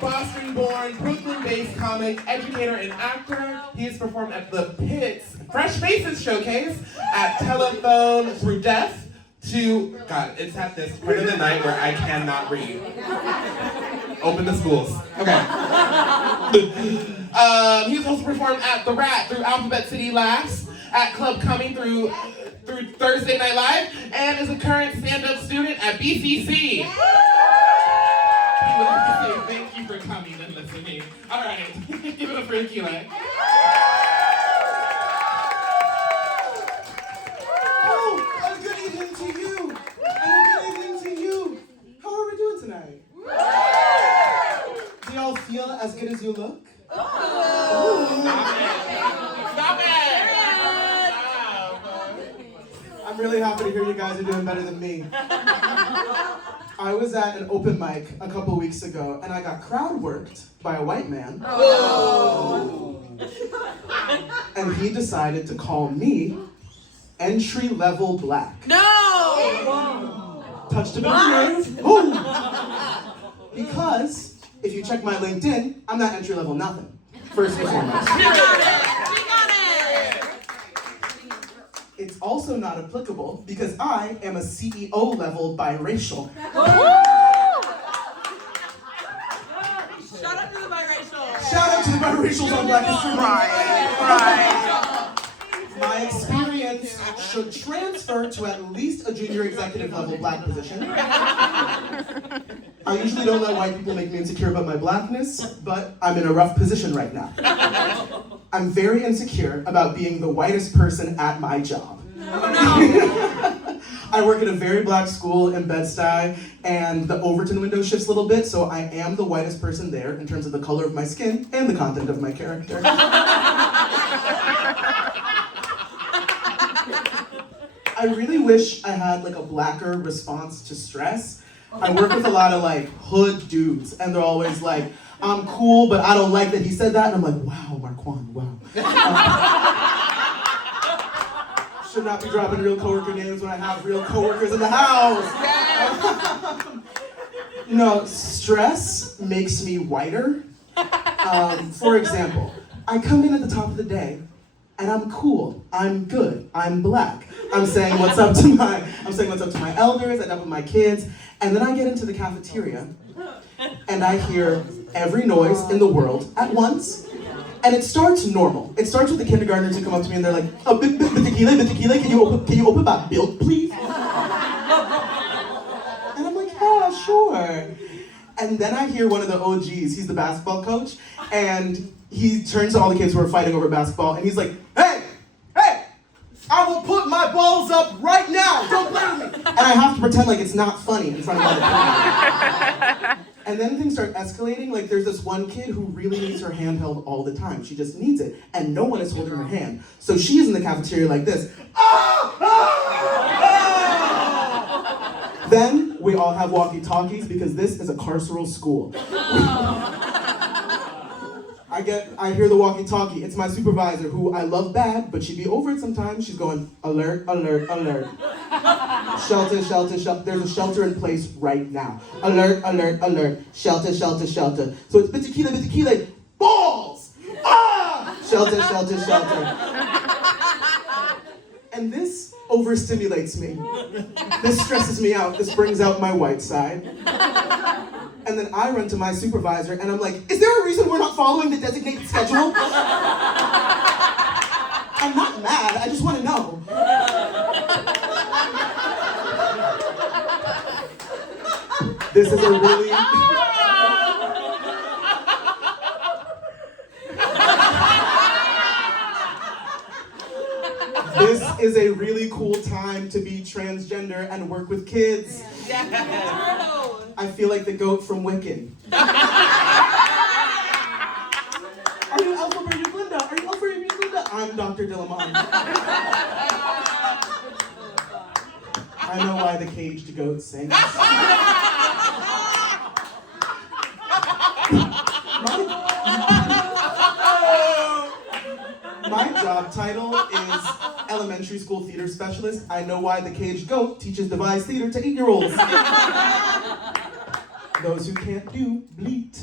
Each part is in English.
Boston-born, Brooklyn-based comic, educator, and actor. He has performed at the Pitts Fresh Faces Showcase, at Telephone Through Death, to, God, it's at this part of the night where I cannot read. Open the schools. Okay. He's also performed at The Rat through Alphabet City Laughs, at Club Coming through Thursday Night Live, and is a current stand-up student at BCC. He would like to say thank you for coming and listening. All right, give it up for Achille. Oh, a good evening to you, and a good evening to you. How are we doing tonight? Do y'all feel as good as you look? Stop it! I'm really happy to hear you guys are doing better than me. I was at an open mic a couple weeks ago, and I got crowd worked by a white man. Oh. And he decided to call me entry-level black. No! Touched a bit of nerve. Oh. Because if you check my LinkedIn, I'm not entry-level nothing. First and foremost. We got it! It's also not applicable because I am a CEO level biracial. Shout out to the biracial! Shout out to the biracials on Black History Month. My experience should transfer to at least a junior executive level black position. I usually don't let white people make me insecure about my blackness, but I'm in a rough position right now. I'm very insecure about being the whitest person at my job. Oh no! I work at a very black school in Bed-Stuy, and the Overton window shifts a little bit, so I am the whitest person there in terms of the color of my skin and the content of my character. I really wish I had like a blacker response to stress. I work with a lot of like hood dudes, and they're always like, I'm cool, but I don't like that he said that. And I'm like, wow, Marquand, wow. Should not be dropping real coworker names when I have real coworkers in the house. No, stress makes me whiter. For example, I come in at the top of the day, and I'm cool, I'm good, I'm black. I'm saying what's up to my elders, I dump with my kids, and then I get into the cafeteria, and I hear every noise in the world at once, and it starts normal. It starts with the kindergartners who come up to me and they're like, oh, tequila, can you open my milk, please? And I'm like, yeah, sure. And then I hear one of the OGs, he's the basketball coach, and he turns to all the kids who are fighting over basketball, and he's like, hey, I will put my balls up right now, don't play with me. And I have to pretend like it's not funny in front of other people. And then things start escalating, like there's this one kid who really needs her hand held all the time. She just needs it, and no one is holding her hand. So she's in the cafeteria like this. Then we all have walkie-talkies because this is a carceral school. I hear the walkie-talkie. It's my supervisor, who I love bad, but she'd be over it sometimes. She's going, alert, alert, alert. Shelter, shelter, shelter. There's a shelter in place right now. Alert, alert, alert. Shelter, shelter, shelter. So it's tequila, balls! Ah! Shelter, shelter, shelter. And this overstimulates me. This stresses me out. This brings out my white side. And then I run to my supervisor and I'm like, is there a reason we're not following the designated schedule? I'm not mad, I just want to know. This is a really... This is a really cool time to be transgender and work with kids. I feel like the goat from Wiccan. Are you Alpha or you Glinda? Are you Alpha or you Glinda? I'm Dr. Dillamon. I know why the caged goat sings. My job title is elementary school theater specialist. I know why the caged goat teaches devised theater to 8-year-olds. Those who can't do, bleat.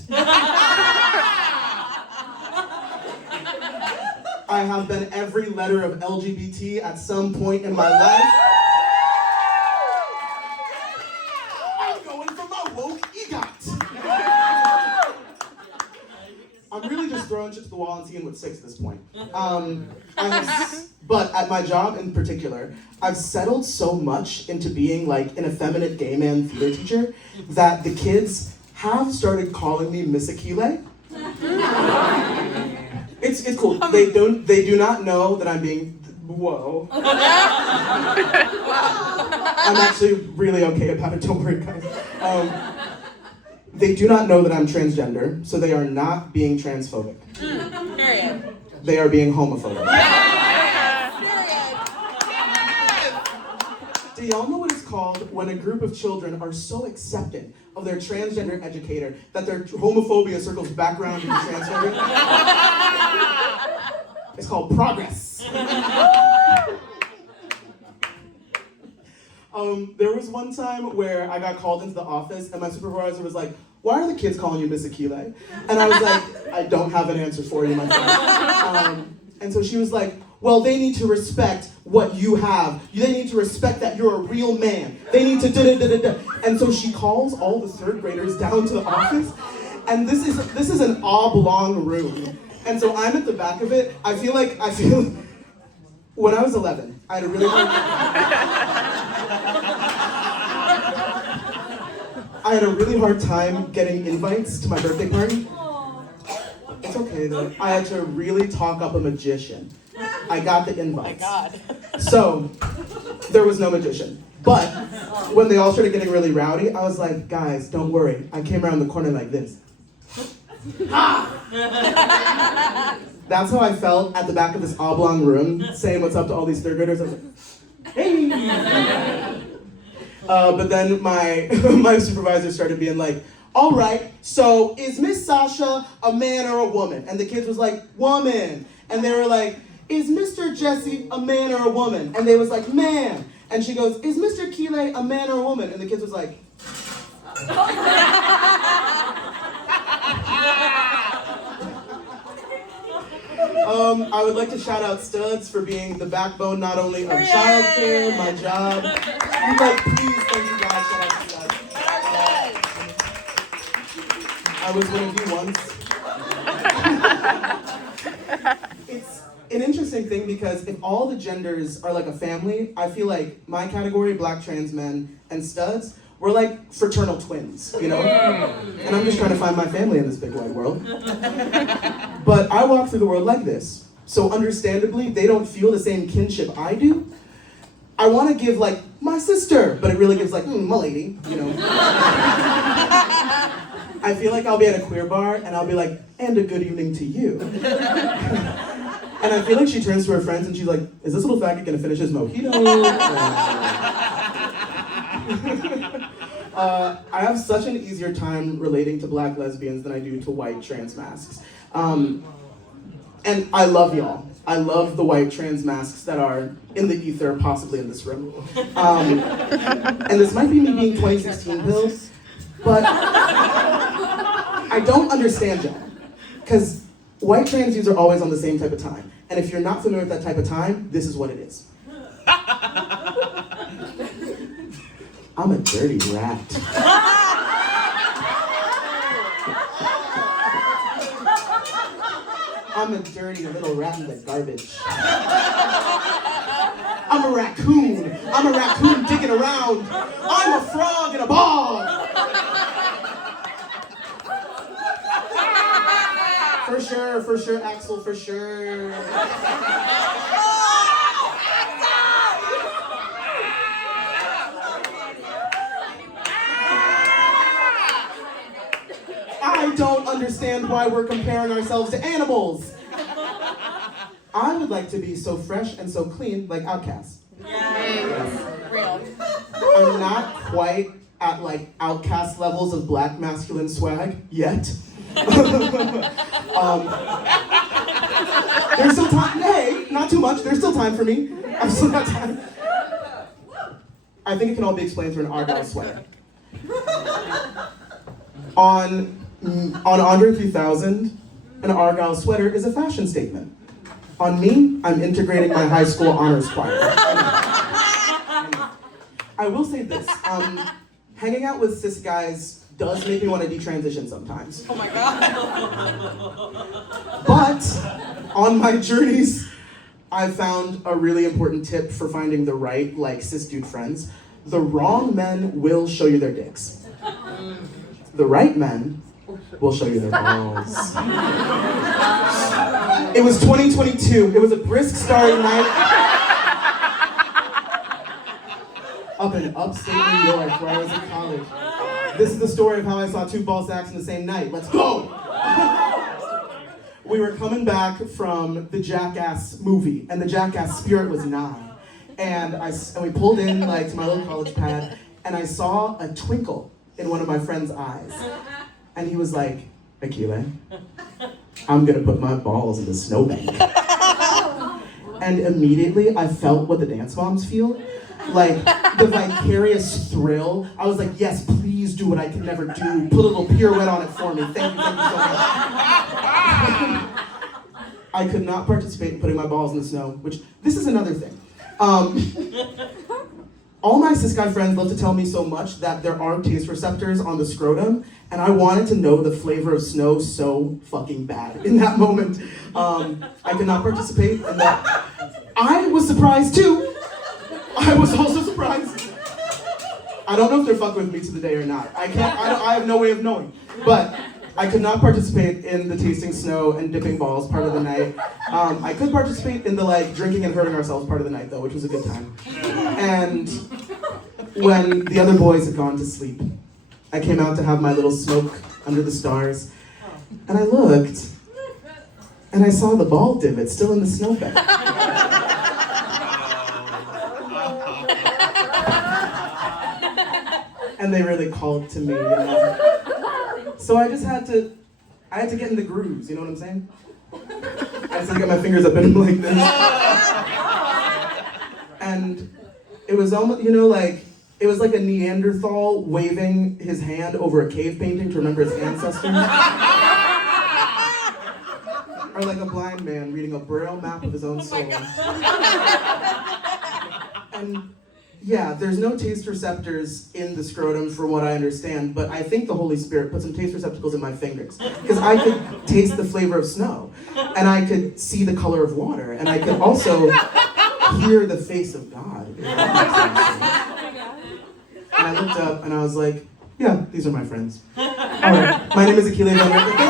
I have been every letter of LGBT at some point in my life. I'm going for my woke EGOT. I'm really just throwing shit to the wall and seeing what sticks at this point. But at my job in particular, I've settled so much into being like an effeminate gay man theater teacher that the kids have started calling me Miss Achille. It's cool. They do not know that I'm being, whoa. I'm actually really okay about it, don't worry guys. They do not know that I'm transgender, so they are not being transphobic. Period. They are being homophobic. Do y'all know what it's called when a group of children are so accepting of their transgender educator that their homophobia circles back around to the transgender? It's called progress. There was one time where I got called into the office and my supervisor was like, "Why are the kids calling you Miss Achille?" And I was like, "I don't have an answer for you, my friend." And so she was like, "Well, they need to respect what you have. They need to respect that you're a real man. They need to da-da-da-da-da." And so she calls all the third graders down to the office, and this is an oblong room. And so I'm at the back of it. I feel when I was 11, I had a really hard time getting invites to my birthday party. It's okay though. I had to really talk up a magician. I got the invites. Oh my God. So, there was no magician. But, when they all started getting really rowdy, I was like, "Guys, don't worry. I came around the corner like this." That's how I felt at the back of this oblong room, saying what's up to all these third graders. I was like, "Hey!" But then my supervisor started being like, "All right, so is Miss Sasha a man or a woman?" And the kids was like, "Woman." And they were like, "Is Mr. Jesse a man or a woman?" And they was like, "Man." And she goes, "Is Mr. Kile a man or a woman?" And the kids was like, I would like to shout out Studs for being the backbone not only of childcare, my job. I'm like, please, thank you guys, shout out to Studs. I was one of you once. It's an interesting thing because if all the genders are like a family, I feel like my category, black trans men, and Studs, we're like fraternal twins, you know? And I'm just trying to find my family in this big wide world. But I walk through the world like this. So understandably, they don't feel the same kinship I do. I want to give like, my sister, but it really gives like, my lady, you know? I feel like I'll be at a queer bar and I'll be like, "And a good evening to you." And I feel like she turns to her friends and she's like, "Is this little faggot gonna finish his mojito?" I have such an easier time relating to black lesbians than I do to white trans masks. And I love y'all. I love the white trans masks that are in the ether, possibly in this room. And this might be me being 2016 pills, but I don't understand y'all. Because white trans dudes are always on the same type of time. And if you're not familiar with that type of time, this is what it is. I'm a dirty rat. I'm a dirty little rat in the garbage. I'm a raccoon. I'm a raccoon digging around. I'm a frog in a bog. For sure, Axel, for sure. I don't understand why we're comparing ourselves to animals. I would like to be so fresh and so clean like Outkast. Yes. Real. I'm not quite at like Outkast levels of black masculine swag yet. There's still time. Hey, not too much. There's still time for me. I've still got time. I think it can all be explained through an Argyle sweater. On Andre 3000, an Argyle sweater is a fashion statement. On me, I'm integrating my high school honors choir. I will say this, hanging out with cis guys does make me want to detransition sometimes. Oh my god. But on my journeys, I've found a really important tip for finding the right, like, cis dude friends. The wrong men will show you their dicks. The right men will show you their balls. It was 2022. It was a brisk starry night up in upstate New York where I was in college. This is the story of how I saw two ball sacks in the same night. Let's go! We were coming back from the Jackass movie, and the Jackass spirit was nigh. And we pulled in, like, to my little college pad, and I saw a twinkle in one of my friend's eyes. And he was like, Achille, I'm gonna put my balls in the snowbank. And immediately I felt what the dance moms feel. Like, the vicarious thrill. I was like, yes, please do what I can never do. Put a little pirouette on it for me. Thank you so much. I could not participate in putting my balls in the snow, which, this is another thing. All my cis guy friends love to tell me so much that there are taste receptors on the scrotum, and I wanted to know the flavor of snow so fucking bad in that moment. I could not participate in that. I was surprised too. I was also surprised. I don't know if they're fucking with me to the day or not. I have no way of knowing. But I could not participate in the tasting snow and dipping balls part of the night. I could participate in the, like, drinking and hurting ourselves part of the night though, which was a good time. And when the other boys had gone to sleep, I came out to have my little smoke under the stars, and I looked, and I saw the ball divot still in the snowbank. And they really called to me, you know? So I just had to get in the grooves, you know what I'm saying? I just had to get my fingers up in them like this. And it was almost, you know, like, it was like a Neanderthal waving his hand over a cave painting to remember his ancestors. Or like a blind man reading a braille map of his own soul. And yeah, there's no taste receptors in the scrotum from what I understand, but I think the Holy Spirit put some taste receptacles in my fingers. Because I could taste the flavor of snow, and I could see the color of water, and I could also hear the face of God. And I looked up and I was like, yeah, these are my friends. All right, my name is Achille Vann Ricca. Thank you.